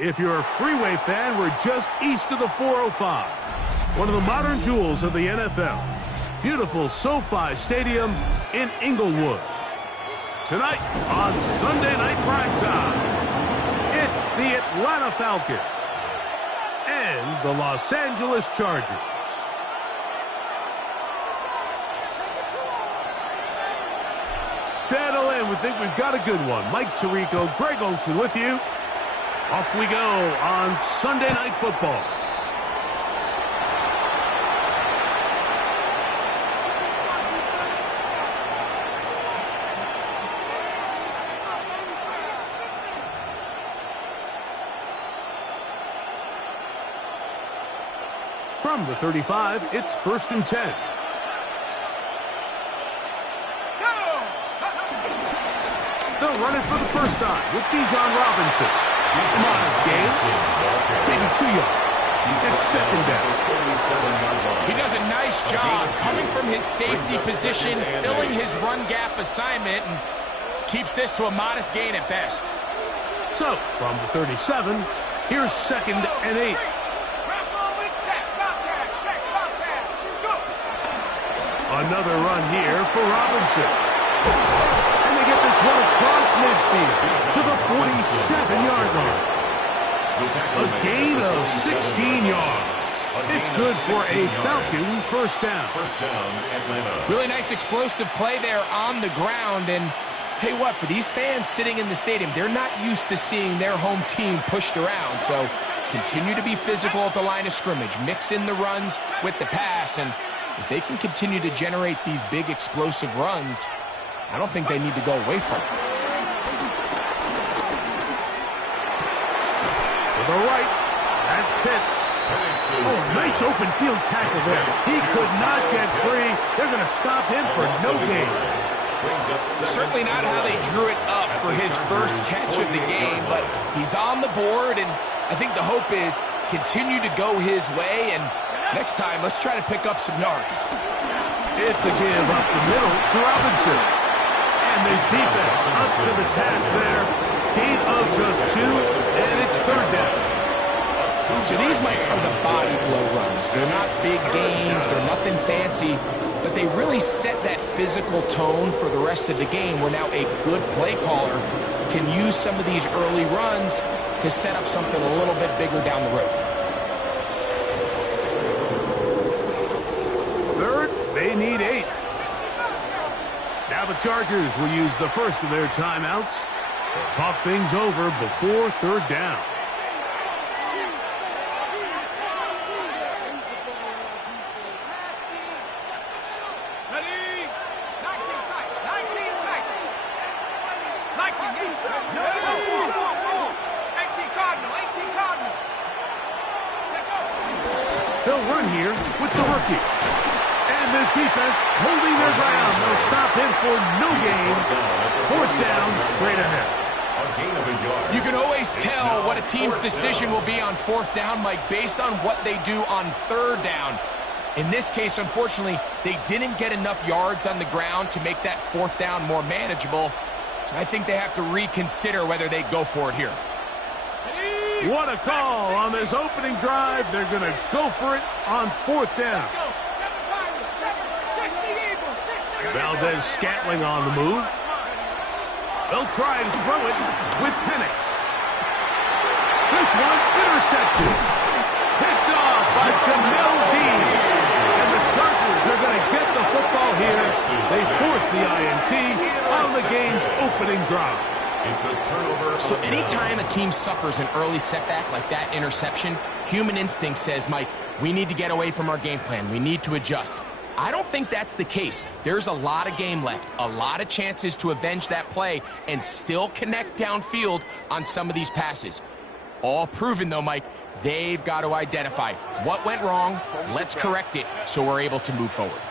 If you're a freeway fan, we're just east of the 405. One of the modern jewels of the NFL. Beautiful SoFi Stadium in Inglewood. Tonight on Sunday Night Primetime, it's the Atlanta Falcons and the Los Angeles Chargers. Settle in. We think we've got a good one. Mike Tirico, Greg Olsen with you. Off we go on Sunday Night Football. From the 35, it's 1st and 10. They'll run it for the first time with Bijan Robinson. Modest gain, maybe 2 yards. It's 2nd down. He does a nice job coming from his safety position, filling his run gap assignment, and keeps this to a modest gain at best. So, from the 37, here's 2nd and 8. Another run here for Robinson. And they get this one across midfield to the 47-yard line. A gain of 16 yards. It's good for a Falcon first down. Atlanta. Really nice explosive play there on the ground. And tell you what, for these fans sitting in the stadium, they're not used to seeing their home team pushed around. So continue to be physical at the line of scrimmage. Mix in the runs with the pass. And if they can continue to generate these big explosive runs, I don't think they need to go away from it. To the right, that's Pitts. Oh, nice open field tackle there. He could not get free. They're going to stop him for no gain. Certainly not how they drew it up for his first catch of the game, but he's on the board, and I think the hope is continue to go his way, and next time, let's try to pick up some yards. It's a give up the middle to Robinson. And this defense up to the task there. Gain of just 2, and it's 3rd down. So these, Mike, are the body blow runs. They're not big gains. They're nothing fancy. But they really set that physical tone for the rest of the game where now a good play caller can use some of these early runs to set up something a little bit bigger down the road. They need 8. Now the Chargers will use the first of their timeouts to talk things over before 3rd down. Ready? 19 tight. 19 tight. 18 Cardinal. 18 Cardinal. They'll run here with the rookie. And this defense holding their ground. They'll stop him for no gain. 4th down, straight ahead. You can always tell what a team's decision will be on 4th down, Mike, based on what they do on 3rd down. In this case, unfortunately, they didn't get enough yards on the ground to make that 4th down more manageable. So I think they have to reconsider whether they go for it here. What a call on this opening drive. They're going to go for it on 4th down. Valdez-Scantling on the move. They'll try and throw it with Penix. This one intercepted. Picked off by Jamel Dean. And the Chargers are going to get the football here. They force the INT on the game's opening drive. It's a turnover. So anytime a team suffers an early setback like that interception, human instinct says, Mike, we need to get away from our game plan. We need to adjust. I don't think that's the case. There's a lot of game left, a lot of chances to avenge that play and still connect downfield on some of these passes. All proven, though, Mike, they've got to identify what went wrong, let's correct it so we're able to move forward.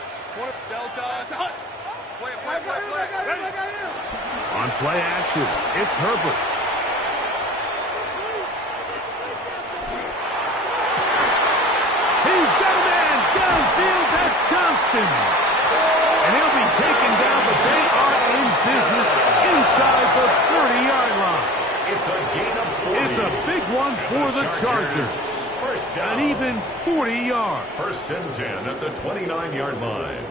On play action, it's Herbert. He's got a man downfield, that's Johnston. And he'll be taken down, but they are in business inside the 30-yard line. It's a gain of 40. It's a big one for the Chargers. First down. An even 40 yards. First and 10 at the 29-yard line.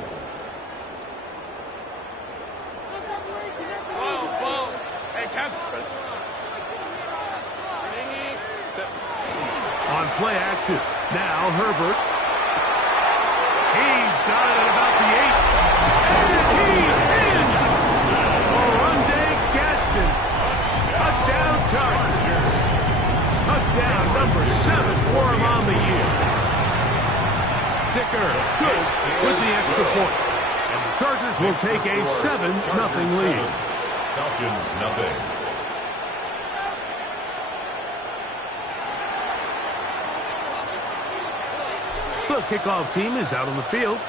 On play action. Now Herbert. He's got it at about the 8. And he's in. Orunde Gadsden. Touchdown Chargers. Touchdown number 7 for him on the year. Dicker good with the extra point. And the Chargers will take a 7-0 lead. Falcons nothing. The kickoff team is out on the field,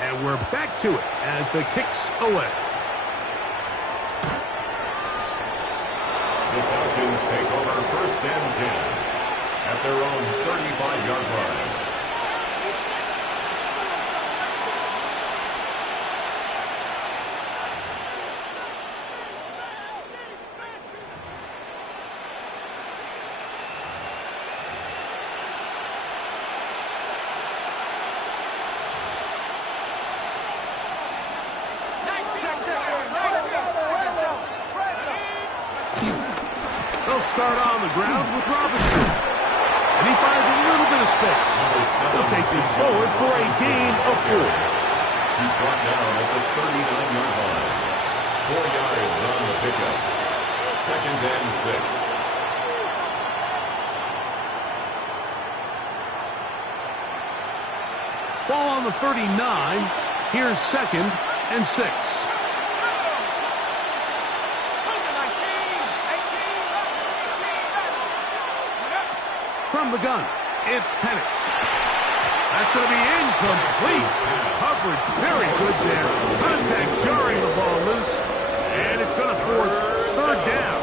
and we're back to it as the kick's away. The Falcons take over first and 10 at their own 35-yard line. They'll start on the ground with Robinson. And he finds a little bit of space. He'll take this forward for a gain of 4. He's brought down at the 39-yard line. 4 yards on the pickup. Second and 6. Ball on the 39. Here's second and 6. From the gun, it's Penix. That's going to be incomplete. Coverage very good there. Contact jarring the ball loose. And it's going to force third down.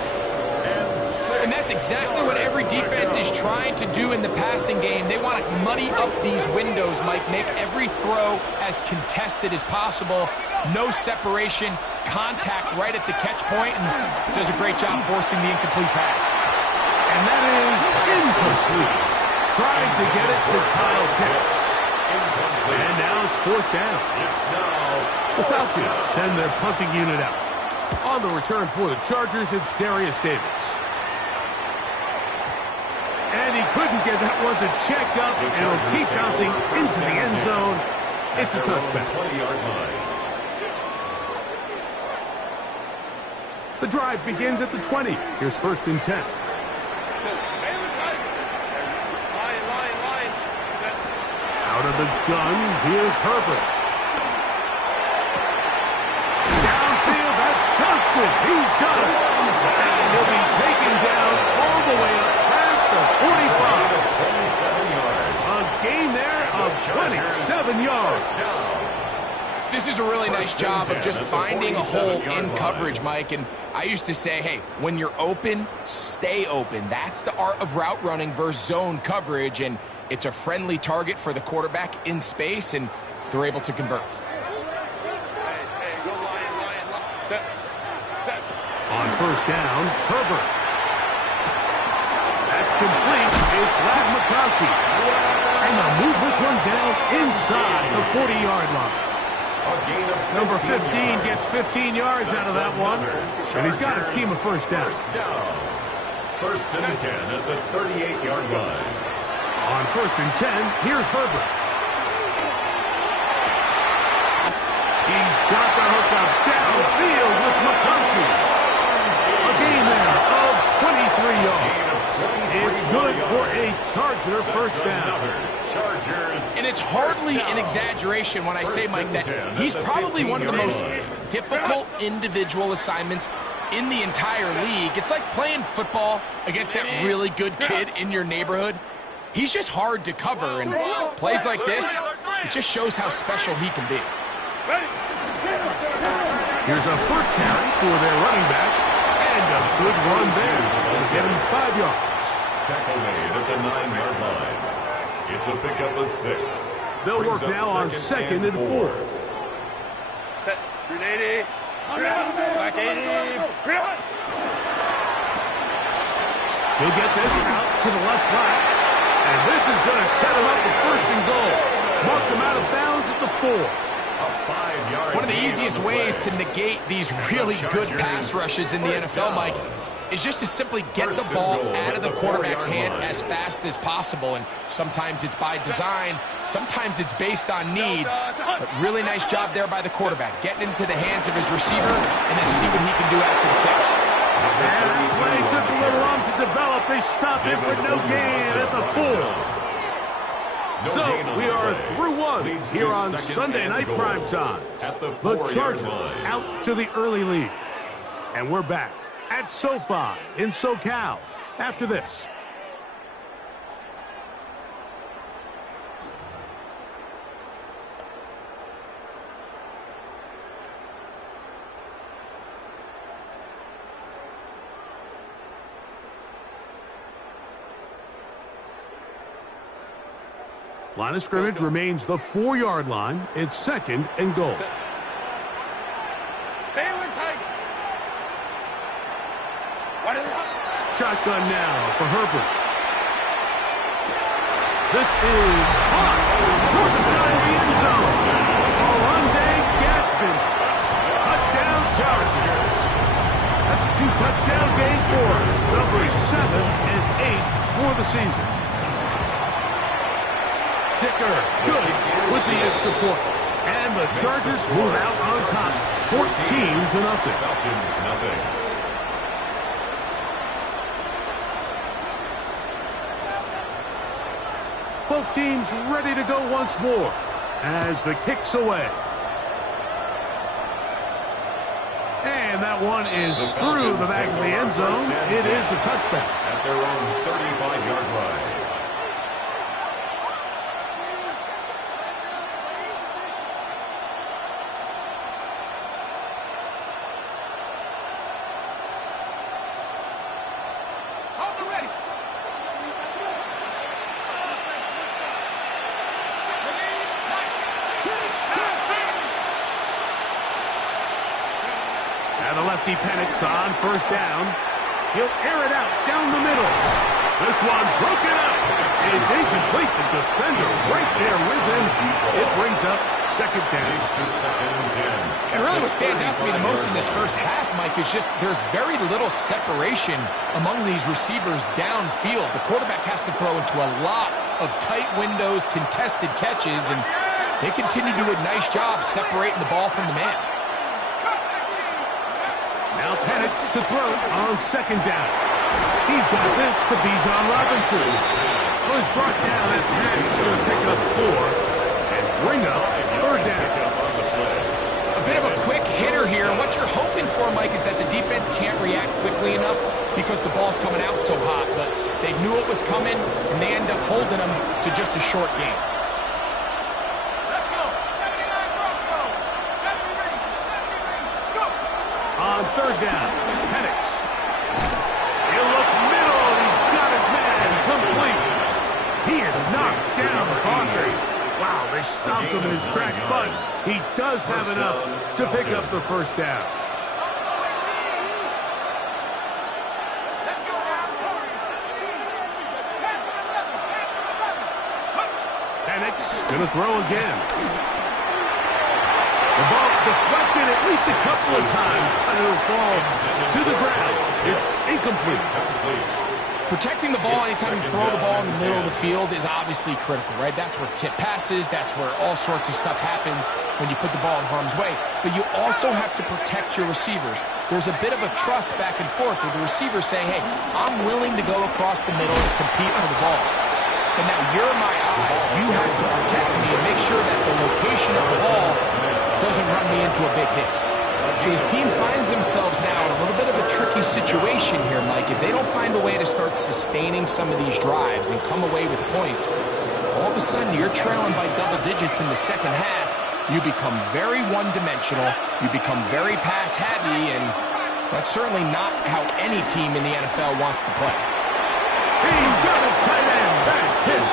And that's exactly what every defense is trying to do in the passing game. They want to muddy up these windows, Mike, make every throw as contested as possible. No separation, contact right at the catch point, and does a great job forcing the incomplete pass. And that is incomplete. Trying to get it to Kyle Pitts. And now it's fourth down. The Falcons send their punting unit out. On the return for the Chargers, it's Darius Davis. And he couldn't get that one to check up, and it'll keep bouncing into the end zone. It's a touchback. The drive begins at the 20. Here's first and 10. Out of the gun, here's Herbert. Downfield, that's Johnston. He's got it. And he'll be taken down all the way up past the 45. A gain there of 27 yards. This is a really nice job of just finding a hole in coverage, Mike. And I used to say, hey, when you're open, stay open. That's the art of route running versus zone coverage. And it's a friendly target for the quarterback in space, and they're able to convert. On first down, Herbert. That's complete. It's Ladd McConkey. And they'll move this one down inside the 40-yard line. Number 15 gets 15 yards out of that one. And he's got his team a first down. First and 10 at the 38-yard line. On first and 10, here's Herbert. He's got the hook up downfield with McConkey. A gain there of 23 yards. It's good for a Charger first down. And it's hardly an exaggeration when I say, Mike, that he's probably one of the most difficult individual assignments in the entire league. It's like playing football against that really good kid in your neighborhood. He's just hard to cover, and plays like this, it just shows how special he can be. Here's a first carry for their running back, and a good run there. They'll get him 5 yards. Tackle made at the 9-yard line. It's a pickup of 6. They'll work now on second and 4. He'll get this out to the left flat. And this is going to set him up for first and goal. Mark him out of bounds at the 4. One of the easiest ways to negate these really good pass rushes in the NFL, Mike, is just to simply get the ball out of the quarterback's hand as fast as possible. And sometimes it's by design, sometimes it's based on need. But really nice job there by the quarterback, getting into the hands of his receiver and then see what he can do after the catch. And the play took a little long to develop. They stopped it for no gain at the 4. So we are through one here on Sunday Night Primetime. The Chargers out to the early lead. And we're back at SoFi in SoCal after this. Line of scrimmage remains the 4-yard line. It's second and goal. Shotgun now for Herbert. This is hot toward the side of the end zone. Oronde Gadsden. Touchdown Chargers. That's a 2-touchdown game for numbers 7 and 8 for the season. Dicker, good with the extra point. And the Chargers move out on top, 14-0. Falcons nothing. Both teams ready to go once more as the kick's away. And that one is through the back of the end zone. It is a touchback. At their own 35-yard line. And the lefty Penix on first down. He'll air it out down the middle. This one broken up. It's incomplete. The defender right there with him. It brings up second down. And really what stands out to me the most in this first half, Mike, is just there's very little separation among these receivers downfield. The quarterback has to throw into a lot of tight windows, contested catches, and they continue to do a nice job separating the ball from the man. Now Penix to throw on second down. He's got this to Bijan Robinson. Was brought down at pass, going to pick up 4 and bring up third down. A bit of a quick hitter here. What you're hoping for, Mike, is that the defense can't react quickly enough because the ball's coming out so hot. But they knew it was coming, and they end up holding them to just a short game. On third down, Penix. He'll look middle. He's got his man complete. He is knocked down Parker. Wow, they stopped him in his tracks, but he does have enough to pick up the first down. Penix gonna throw again. The ball deflected at least a couple of times, and it'll fall to the ground. It's incomplete. Protecting the ball anytime you throw the ball in the middle of the field is obviously critical, right? That's where tip passes, that's where all sorts of stuff happens when you put the ball in harm's way. But you also have to protect your receivers. There's a bit of a trust back and forth where the receivers say, hey, I'm willing to go across the middle and compete for the ball. But now you're my eyes. You have to protect me and make sure that the location of the ball doesn't run me into a big hit. So his team finds themselves now in a little bit of a tricky situation here, Mike. If they don't find a way to start sustaining some of these drives and come away with points, all of a sudden you're trailing by double digits in the second half. You become very one-dimensional. You become very pass-heavy, and that's certainly not how any team in the NFL wants to play. He's got his tight end. That's his.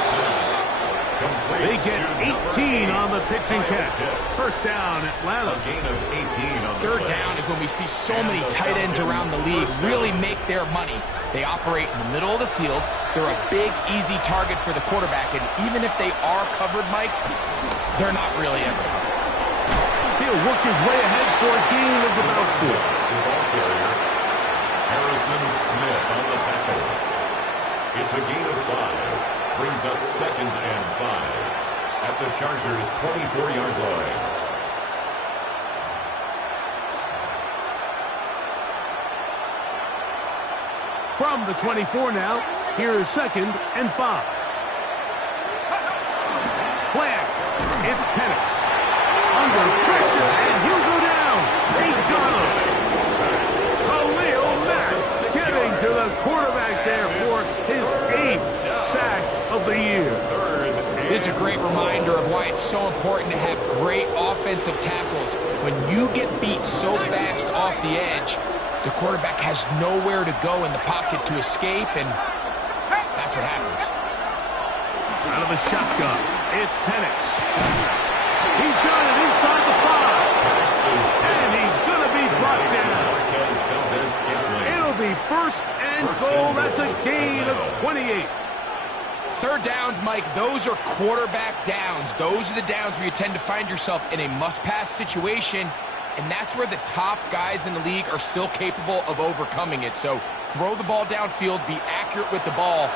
They get 18 on the pitch and catch. First down, Atlanta. A gain of 18 on the Third play. down is when we see so many tight ends around the league really make their money. They operate in the middle of the field. They're a big, easy target for the quarterback, and even if they are covered, Mike, they're not really ever covered. He'll work his way ahead for a gain of about 4. The ball carrier, Harrison Smith on the tackle. It's a gain of 5. Brings up 2nd and 5 at the Chargers' 24-yard line. From the 24 now, here's 2nd and 5. Plant. It's Penix. Under pressure, and he'll go down. They got him. Khalil Mack getting to the quarterback there for his 8th sack of the year. This is a great reminder of why it's so important to have great offensive tackles. When you get beat so fast off the edge, the quarterback has nowhere to go in the pocket to escape, and that's what happens. Out of the shotgun, it's Penix. He's got it inside the 5. And he's going to be brought down. It'll be 1st and goal. That's a gain of 28. Third downs, Mike, those are quarterback downs. Those are the downs where you tend to find yourself in a must-pass situation, and that's where the top guys in the league are still capable of overcoming it. So throw the ball downfield, be accurate with the ball.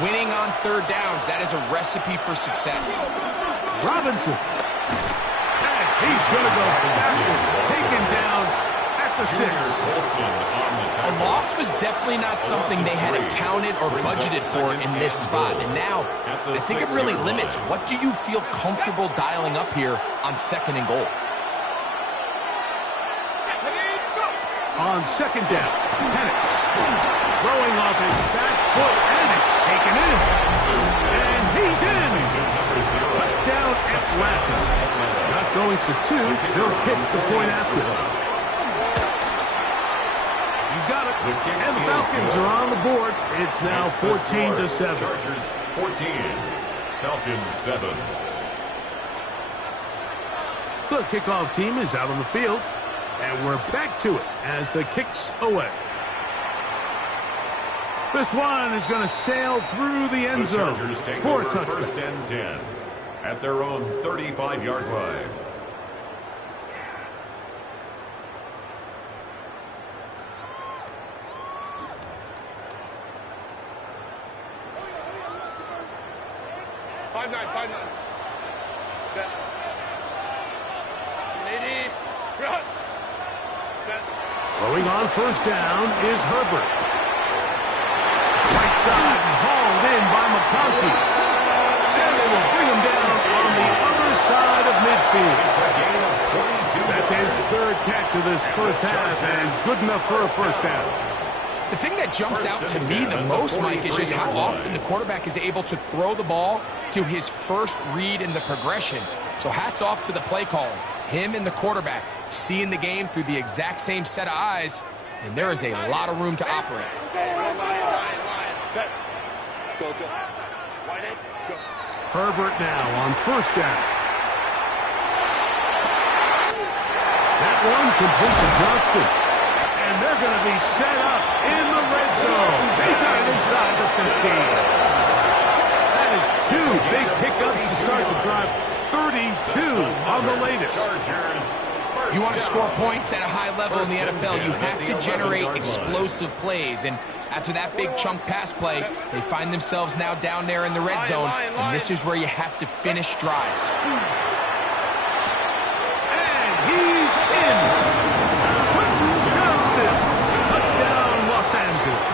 Winning on third downs, that is a recipe for success. Robinson. And he's going to go backward, taken down at the 6. A loss was definitely not something they had accounted or budgeted for in this spot. And now, I think it really limits. What do you feel comfortable dialing up here on 2nd and goal? On 2nd down, Penix. Throwing off his back foot, and it's taken in. And he's in. Touchdown, Atlanta. Not going for 2. They'll kick the point after. He's got it. And the Falcons are on the board. It's now 14-7. Chargers 14. Falcons 7. The kickoff team is out on the field. And we're back to it as the kick's away. This one is going to sail through the end zone for a touchdown. 1st and 10 at their own 35-yard line. Throwing on 1st down is Herbert. Right side and hauled in by McConkey. And they will bring him down on the other side of midfield. It's a gain of 22. That's his 3rd catch of this first half, and is good enough for a 1st down. The thing that jumps out to me the most, Mike, is just how often the quarterback is able to throw the ball to his first read in the progression. So hats off to the play caller. Him and the quarterback seeing the game through the exact same set of eyes, and there is a lot of room to operate. Herbert now on 1st down. That one complete to Johnston. And they're going to be set up in the red zone. They got it inside the 15. That is 2 big pickups to start the drive. 32 on the latest. You want to score points at a high level in the NFL, you have to generate explosive plays. And after that big chunk pass play, they find themselves now down there in the red zone. And this is where you have to finish drives. And he's in. Johnston. Touchdown, Los Angeles.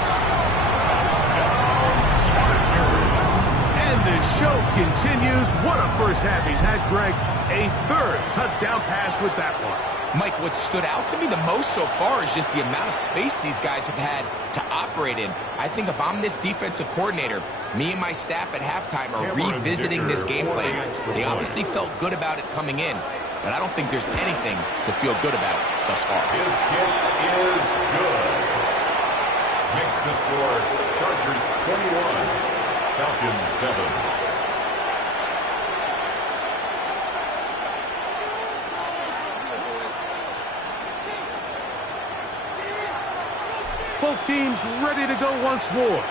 And the show continues. What a first half he's had, Greg. A 3rd touchdown pass with that one. Mike, what stood out to me the most so far is just the amount of space these guys have had to operate in. I think if I'm this defensive coordinator, me and my staff at halftime are revisiting this game plan. They obviously felt good about it coming in, but I don't think there's anything to feel good about thus far. His kick is good. Makes the score Chargers 21, Falcons 7. Both teams ready to go once more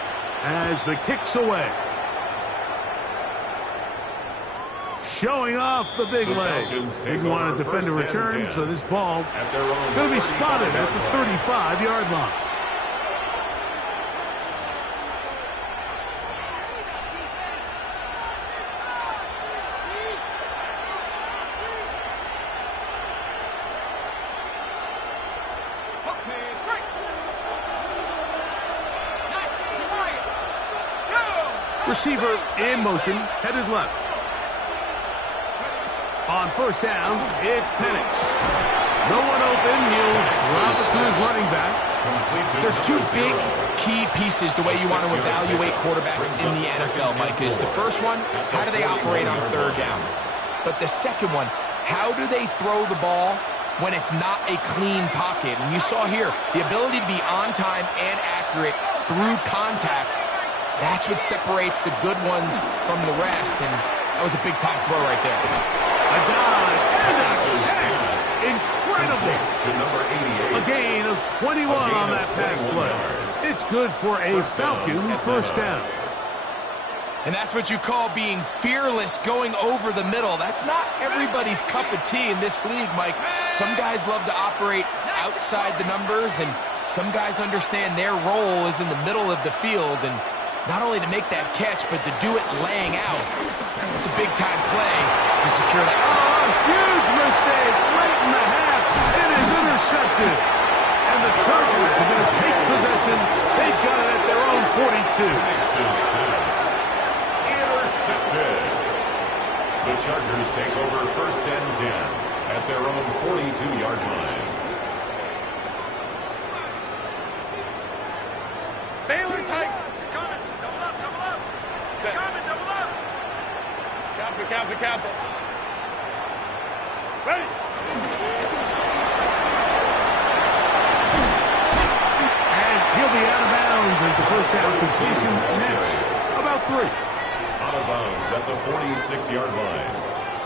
as the kick's away. Showing off the big leg. Didn't want to defend a return, so this ball going to be spotted at the 35-yard line. Receiver in motion, headed left. On first down, it's Penix. No one open. He'll drop it to his running back. There's two big key pieces the way you want to evaluate quarterbacks in the NFL, Mike, is the first one, how do they operate on third down? But the second one, how do they throw the ball when it's not a clean pocket? And you saw here, the ability to be on time and accurate through contact. That's what separates the good ones from the rest, and that was a big-time throw right there. A dive and a catch. Incredible. To number 88. A gain of 21 on that pass play. It's good for a Falcon first down. And that's what you call being fearless, going over the middle. That's not everybody's cup of tea in this league, Mike. Some guys love to operate outside the numbers, and some guys understand their role is in the middle of the field, and not only to make that catch, but to do it laying out. It's a big-time play to secure that. Oh, huge mistake late in the half. It is intercepted. And the Chargers are going to take possession. They've got it at their own 42. Intercepted. The Chargers take over first and 10 at their own 42-yard line. Baylor tight. Coming. Double up. Coming. Double up. Counter. Ready. And he'll be out of bounds as the first down completion nets about 3. Out of bounds at the 46-yard line.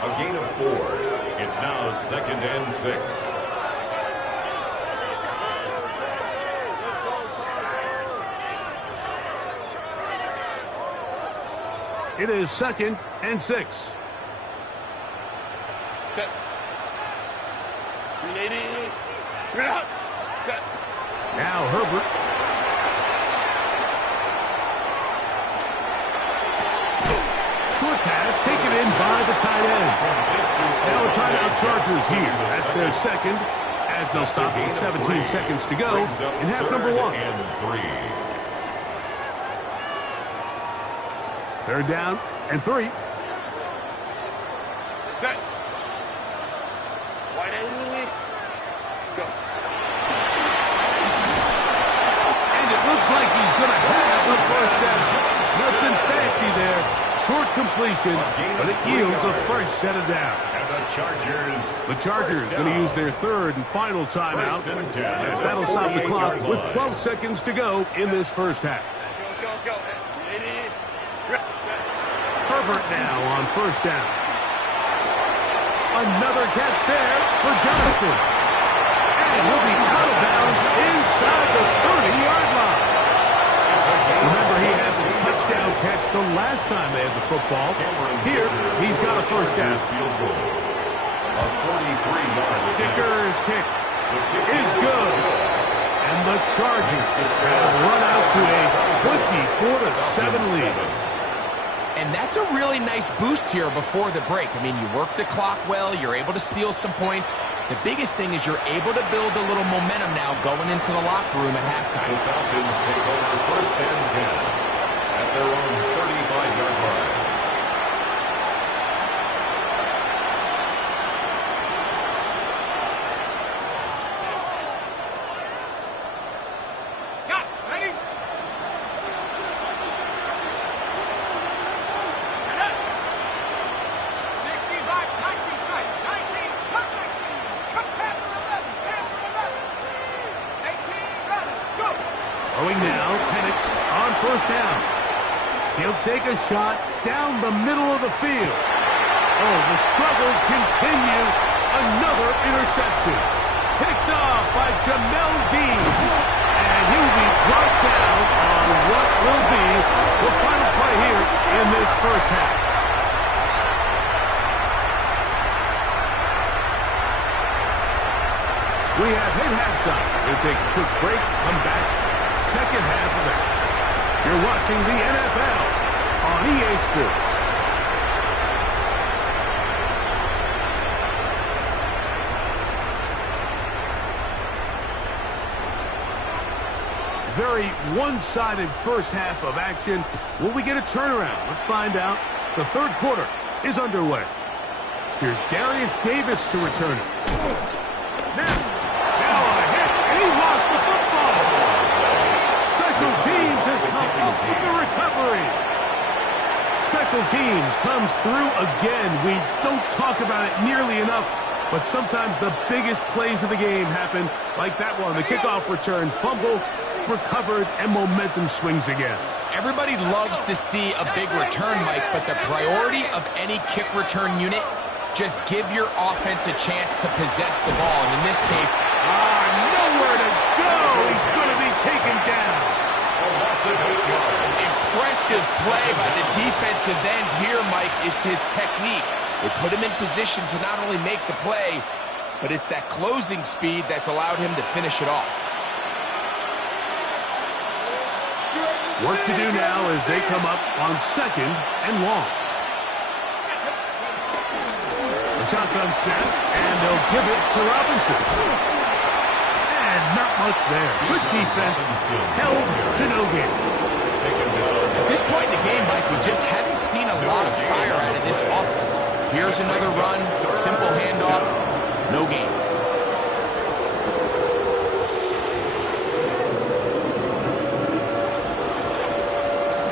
A gain of 4. It's now second and 6. It is second and 6. Set. 380. Bring it out. Set. Now Herbert. Short pass taken in by the tight end. Now a timeout Chargers here. That's their second, as they'll stop with 17 seconds to go in half number 1. Third down and 3. Set. 180. Go. And it looks like he's going to have the first down. Nothing fancy there. Short completion, but it yields a fresh set of down. And the Chargers going to use their third and final timeout, as that'll stop the clock with 12 seconds to go in this first half. Let's go. 80. Herbert now on first down. Another catch there for Johnston. And he'll be out of bounds inside the 30-yard line. Remember, he had the touchdown catch the last time they had the football. Here, he's got a first down. A 43-yard Dicker's kick is good. And the Chargers have run out to a 24-7 lead. And that's a really nice boost here before the break. I mean, you work the clock well. You're able to steal some points. The biggest thing is you're able to build a little momentum now going into the locker room at halftime. The Falcons take over first and 10 at their own 35-yard line. Throwing now, Penix on first down. He'll take a shot down the middle of the field. Oh, the struggles continue. Another interception. Picked off by Jamel Dean. And he be brought down on what will be the final play here in this first half. We have hit halftime. We'll take a quick break, come back, second half of action. You're watching the NFL on EA Sports. Very one-sided first half of action. Will we get a turnaround? Let's find out. The third quarter is underway. Here's Darius Davis to return it. Now on a hit, and he lost the football. Special teams has come up with the recovery. Special teams comes through again. We don't talk about it nearly enough, but sometimes the biggest plays of the game happen like that one. The kickoff return, fumble, recovered, and momentum swings again. Everybody loves to see a big return, Mike, but the priority of any kick return unit, just give your offense a chance to possess the ball. And in this case, nowhere to go. He's going to be taken down. Impressive play by the defensive end here, Mike. It's his technique. They put him in position to not only make the play, but it's that closing speed that's allowed him to finish it off. Work to do now as they come up on second and long. A shotgun snap, and they'll give it to Robinson. And not much there. Good defense, held to no gain. At this point in the game, Mike, we just haven't seen a lot of fire out of this offense. Here's another run, simple handoff, no gain.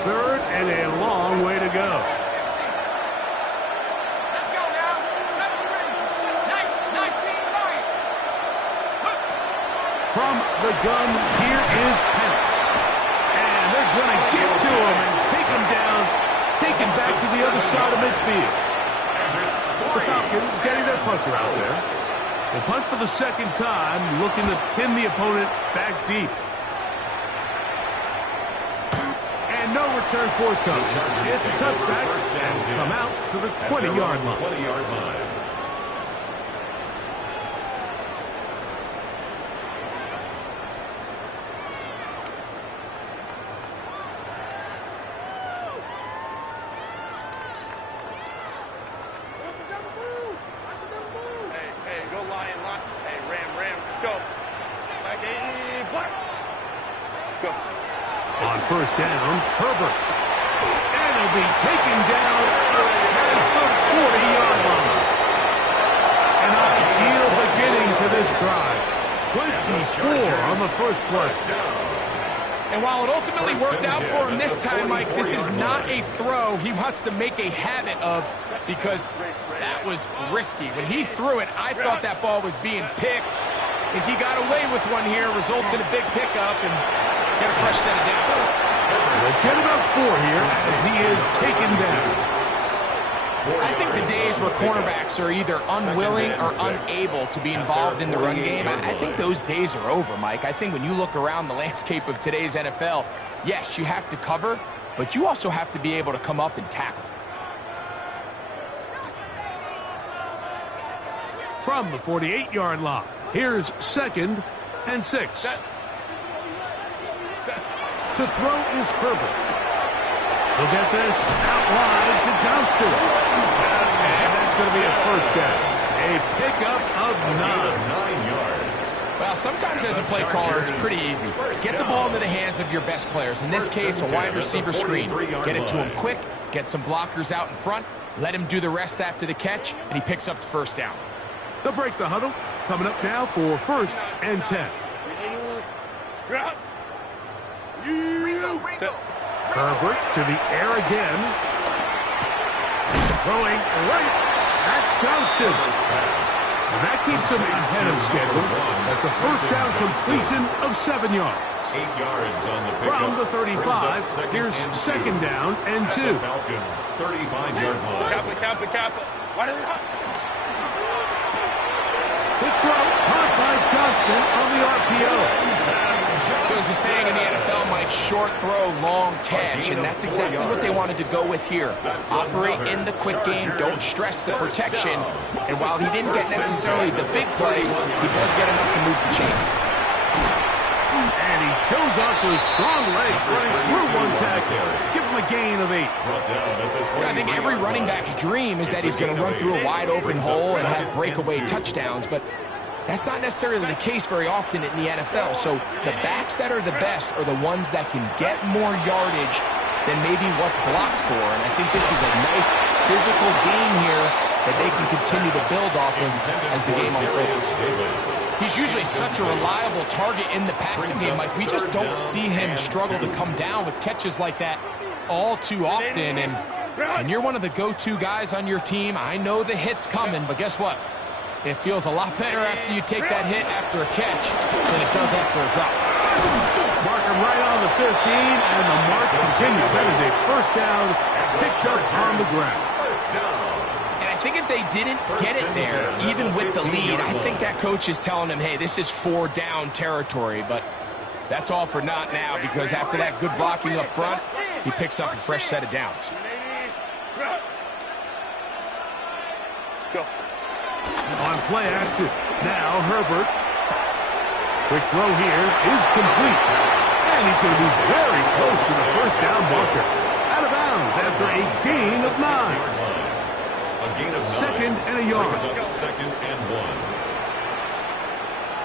Third and a long way to go. Let's go now. 19, 9. From the gun, here is Pence. And they're going to get to him and take him down, take him back to the other side of midfield. The Falcons getting their puncher out there. They punt for the second time, looking to pin the opponent back deep. And no return forthcoming. It's a touchback and come out to the 20-yard line. 20-yard line. Hey, go Lion. Hey, Ram, go. Back in, block. Go. On first down, Herbert. And he'll be taken down at the 40-yard line. An ideal beginning to this drive. 24 on the first play. And while it ultimately worked out for him this time, Mike, this is not a throw he wants to make a habit of because that was risky. When he threw it, I thought that ball was being picked. If he got away with one here, results in a big pickup and get a fresh set of downs. We'll get about 4 here as he is taken down. I think the days where cornerbacks are either unwilling or unable to be involved in the run game, I think those days are over, Mike. I think when you look around the landscape of today's NFL, yes, you have to cover, but you also have to be able to come up and tackle. From the 48-yard line, here's 2nd and 6. To throw is Herbert. He'll get this out wide to Johnston. And that's going to be a first down. A pickup of 9 yards. Well, sometimes as a play caller, it's pretty easy. Get the ball into the hands of your best players. In this case, a wide receiver screen. Get it to him quick, get some blockers out in front, let him do the rest after the catch, and he picks up the first down. They'll break the huddle. Coming up now for 1st and 10. Herbert to the air again. Throwing right. That's Johnston. And that keeps him ahead of schedule. That's a first down completion of 7 yards. 8 yards on the pickup. From the 35, here's 2nd down and 2. Falcons 35-yard line. Kappa. Big throw, caught by Johnston on the RPO. So as the saying in the NFL, Mike, short throw, long catch, and that's exactly what they wanted to go with here. Operate in the quick game, don't stress the protection, and while he didn't get necessarily the big play, he does get enough to move the chains. And he shows off those strong legs running through one tackle. Give him a gain of 8. I think every running back's dream is that he's going to run through a wide open hole and have breakaway touchdowns, but that's not necessarily the case very often in the NFL. So the backs that are the best are the ones that can get more yardage than maybe what's blocked for. And I think this is a nice physical game here that they can continue to build off of as the game unfolds. He's usually such a reliable target in the passing game. Like, we just don't see him struggle to come down with catches like that all too often. And you're one of the go-to guys on your team. I know the hit's coming, but guess what? It feels a lot better after you take that hit after a catch than it does after a drop. Mark him right on the 15, and the march continues. That is a first down, picked up on the ground. And I think if they didn't get it there, even with the lead, I think that coach is telling them, hey, this is 4 down territory. But that's all for naught now, because after that good blocking up front, he picks up a fresh set of downs. Go. On play action, now Herbert. Quick throw here is complete. And he's going to be very close to the first down marker. Out of bounds after a gain of 9. Second and a yard. Second and 1.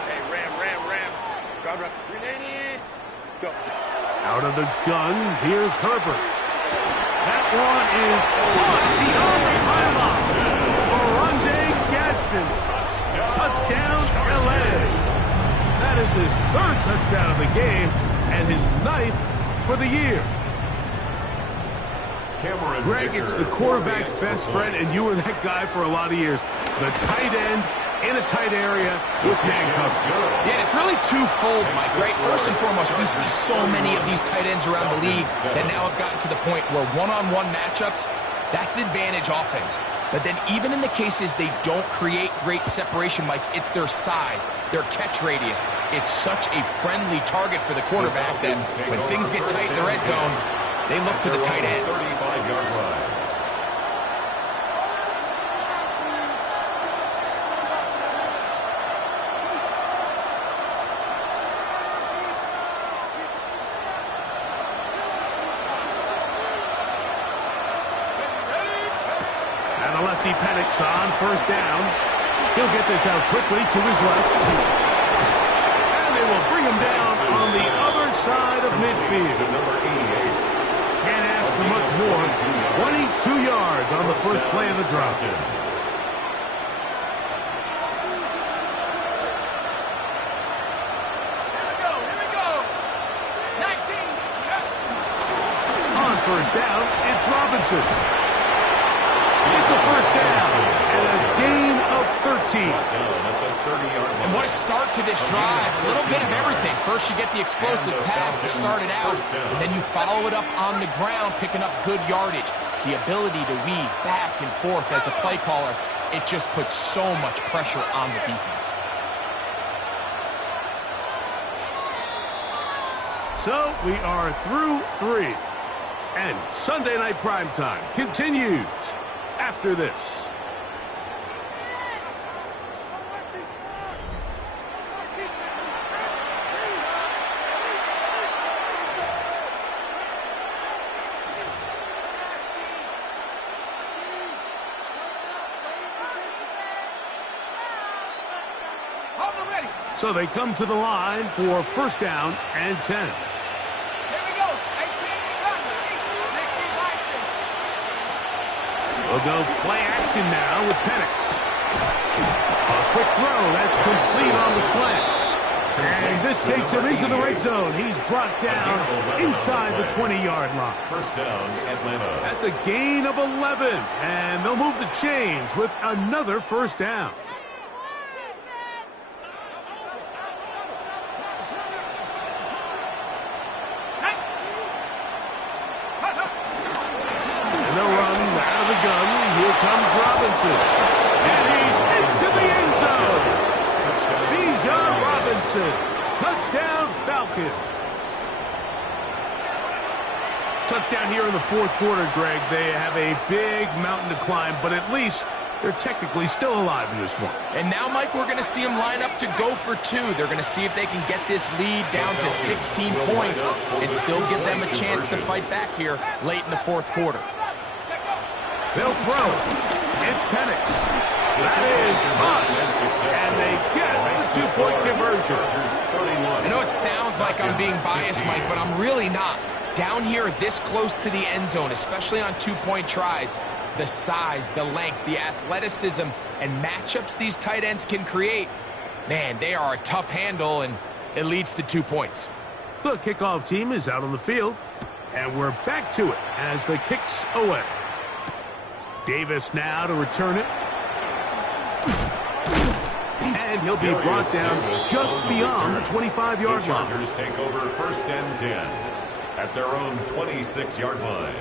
Hey, ram. Go. Out of the gun, here's Herbert. That one is caught beyond the pylon. Touchdown, LA. That is his 3rd touchdown of the game and his 9th for the year. Greg, it's the quarterback's best friend, and you were that guy for a lot of years. The tight end in a tight area with man coverage. Yeah, it's really twofold, Mike, right? First and foremost, we see so many of these tight ends around the league that now have gotten to the point where one-on-one matchups, that's advantage offense. But then even in the cases they don't create great separation, Mike, it's their size, their catch radius. It's such a friendly target for the quarterback that when things get tight in the red zone, they look to the tight end. 35-yard line. And the lefty Penix on first down. He'll get this out quickly to his left. And they will bring him down on the other side of midfield. Can't ask for much more. 22 yards on the first play of the drop. On first down, it's Robinson. It's a first down and a gain of 13. And what a start to this drive. A little bit of everything. First you get the explosive pass to start it out, and then you follow it up on the ground, picking up good yardage. The ability to weave back and forth as a play caller, it just puts so much pressure on the defense. So we are through 3. And Sunday Night Primetime continues after this. So they come to the line for first down and 10. We'll go play action now with Penix. A quick throw, that's complete on the slant. And this takes him into the red zone. He's brought down inside the 20-yard line. First down, Atlanta. That's a gain of 11. And they'll move the chains with another first down. And they'll run out of the gun. Here comes Robinson. And he's into the end zone. Bijan Robinson. Touchdown, Falcons. Falcons. Touchdown here in the fourth quarter, Greg. They have a big mountain to climb, but at least they're technically still alive in this one. And now, Mike, we're going to see them line up to go for two. They're going to see if they can get this lead down to 16 points and still give them a chance to fight back here late in the fourth quarter. They'll throw. It's Penix. That is hot. And they get the two-point conversion. I know it sounds like I'm being biased, Mike, but I'm really not. Down here this close to the end zone, especially on two-point tries, the size, the length, the athleticism, and matchups these tight ends can create, man, they are a tough handle, and it leads to 2 points. The kickoff team is out on the field, and we're back to it as the kick's away. Davis now to return it. And he'll be brought down just beyond the 25-yard line. The Chargers take over 1st and 10 at their own 26-yard line.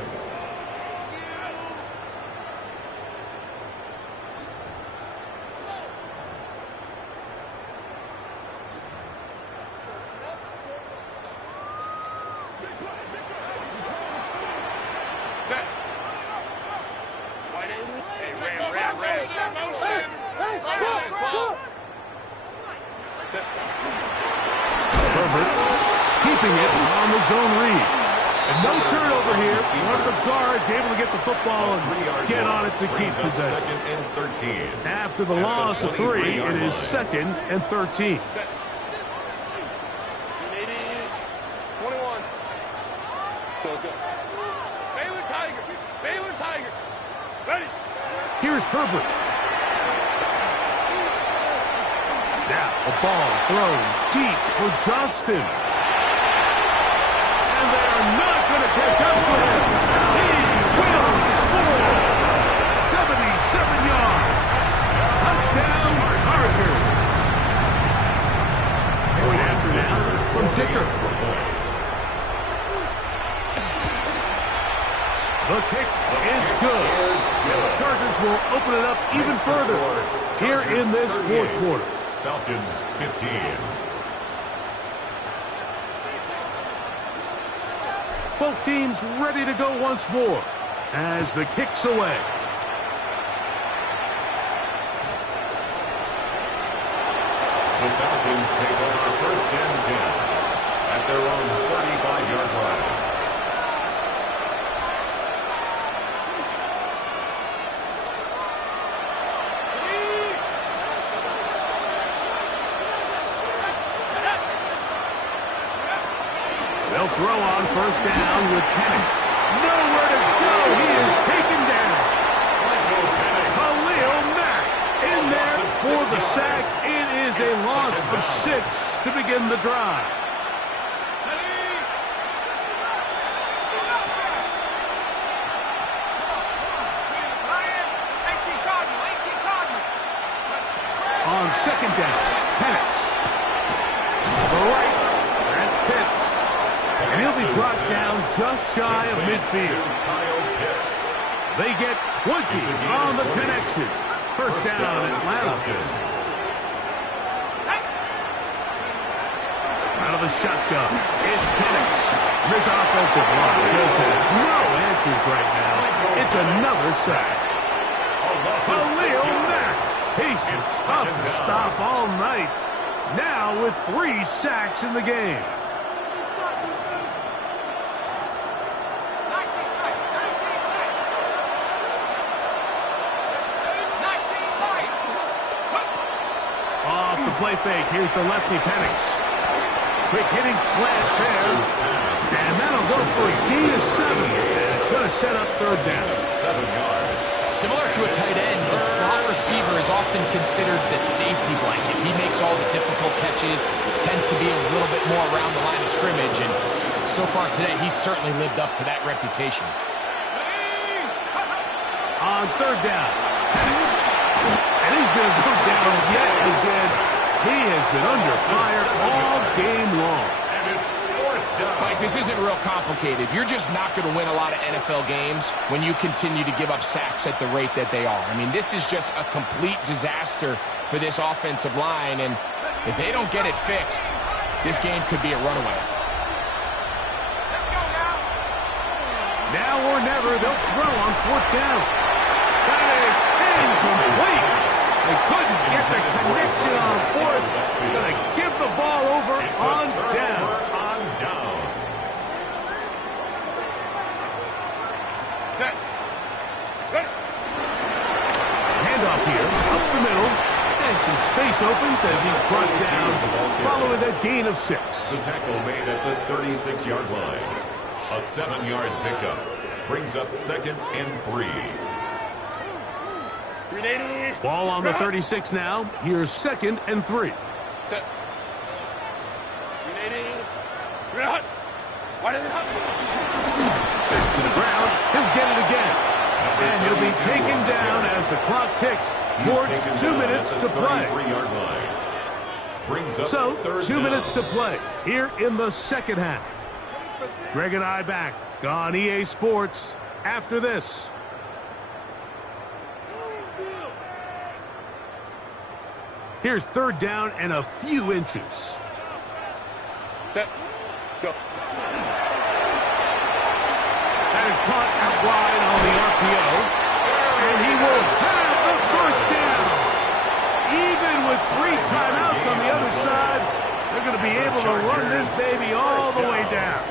Keeping it on the zone read. And no turnover here. One of the guards able to get the football and get on it to keep possession. 2nd and 13. After the loss of 3, it is 2nd and 13. 21. Let's go. Baylor Tiger. Baylor Tiger. Ready. Here's Herbert. Now a ball thrown deep for Johnston. And they are not going to catch up to him. He will score. 77 yards. Touchdown, Chargers. Going after now from Dicker. The kick is good. And the Chargers will open it up even further here in this fourth quarter. Falcons 15. Both teams ready to go once more as the kick's away. The Falcons take over 1st and 10 at their own 35-yard line. They'll throw on 1st down with Penix. Nowhere to go. He is taken down. Khalil Mack in there for the sack. It is a loss of 6 to begin the drive. On 2nd down, Penix. The right. That's Pitts. And he'll be brought down just shy of midfield. They get 20 on the connection. 1st down, Atlanta. Out of the shotgun, it's Penix. This offensive line just has no answers right now. It's another sack. Khalil Mack. He's been tough to stop all night. Now with 3 sacks in the game. Off the play fake, here's the lefty Penix. Quick hitting slant there. And that'll go for a gain of 7. And it's going to set up 3rd down. 7 yards. Similar to a tight end, the slot receiver is often considered the safety blanket. He makes all the difficult catches, tends to be a little bit more around the line of scrimmage, and so far today, he's certainly lived up to that reputation. On 3rd down, Penix. And he's going to go down yet again. He has been under fire all game long. And it's 4th down. Mike, this isn't real complicated. You're just not going to win a lot of NFL games when you continue to give up sacks at the rate that they are. I mean, this is just a complete disaster for this offensive line, and if they don't get it fixed, This game could be a runaway. Let's go now. Now or never, they'll throw on 4th down. That is incomplete. They couldn't get the connection on 4th. Going to give the ball over on down. On downs. Set. Good. Handoff here, up the middle. And some space opens as he's brought down following a gain of 6. The tackle made at the 36-yard line. A 7-yard pickup brings up 2nd and 3. Ball on the 36 now. Here's 2nd and 3. Set. Run. What is it? To the ground. He'll get it again. And he'll be taken down as the clock ticks towards 2 minutes to play. So, 2 minutes to play here in the 2nd half. Greg and I back on EA Sports after this. Here's 3rd down and a few inches. Set. Go. That is caught out wide on the RPO. And he will have the 1st down. Even with 3 timeouts on the other side, they're going to be able to run this baby all the way down.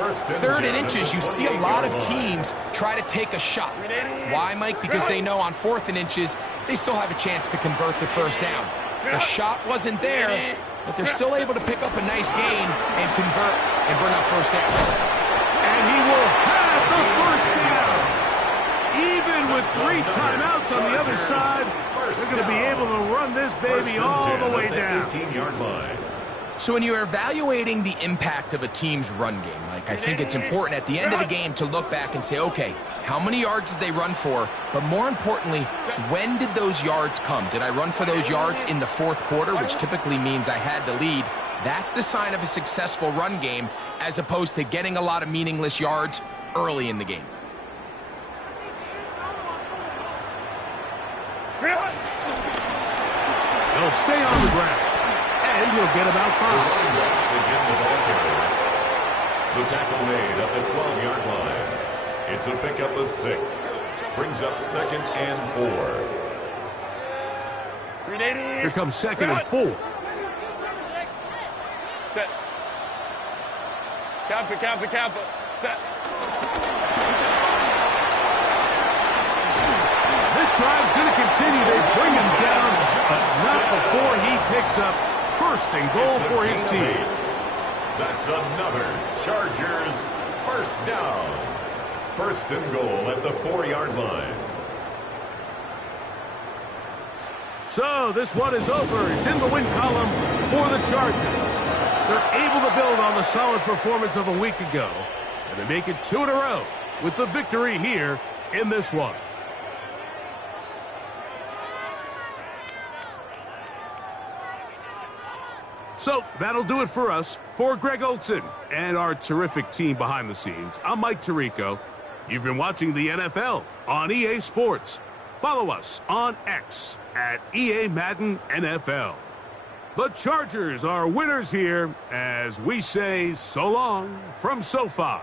3rd and inches, you see a lot of teams try to take a shot. Why, Mike? Because they know on 4th and inches, they still have a chance to convert the 1st down. The shot wasn't there, but they're still able to pick up a nice gain and convert and bring up 1st down. And he will have the 1st down. Even with 3 timeouts on the other side, they're going to be able to run this baby all the way down. 18-yard line. So when you're evaluating the impact of a team's run game, Mike, I think it's important at the end of the game to look back and say, okay, how many yards did they run for? But more importantly, when did those yards come? Did I run for those yards in the 4th quarter, which typically means I had the lead? That's the sign of a successful run game, as opposed to getting a lot of meaningless yards early in the game. They'll stay on the ground. And he'll get about 5. The tackle made at the 12-yard line. It's a pickup of 6. Brings up 2nd and 4. Here comes 2nd and 4. Set. Kappa. Set. This drive's going to continue. They bring him down, but not before he picks up 1st and goal for his team. That's another Chargers 1st down. 1st and goal at the 4-yard line. So this one is over. It's in the win column for the Chargers. They're able to build on the solid performance of a week ago, and they make it 2 in a row with the victory here in this one. So that'll do it for us. For Greg Olson and our terrific team behind the scenes, I'm Mike Tirico. You've been watching the NFL on EA Sports. Follow us on X at EA Madden NFL. The Chargers are winners here as we say so long from SoFi.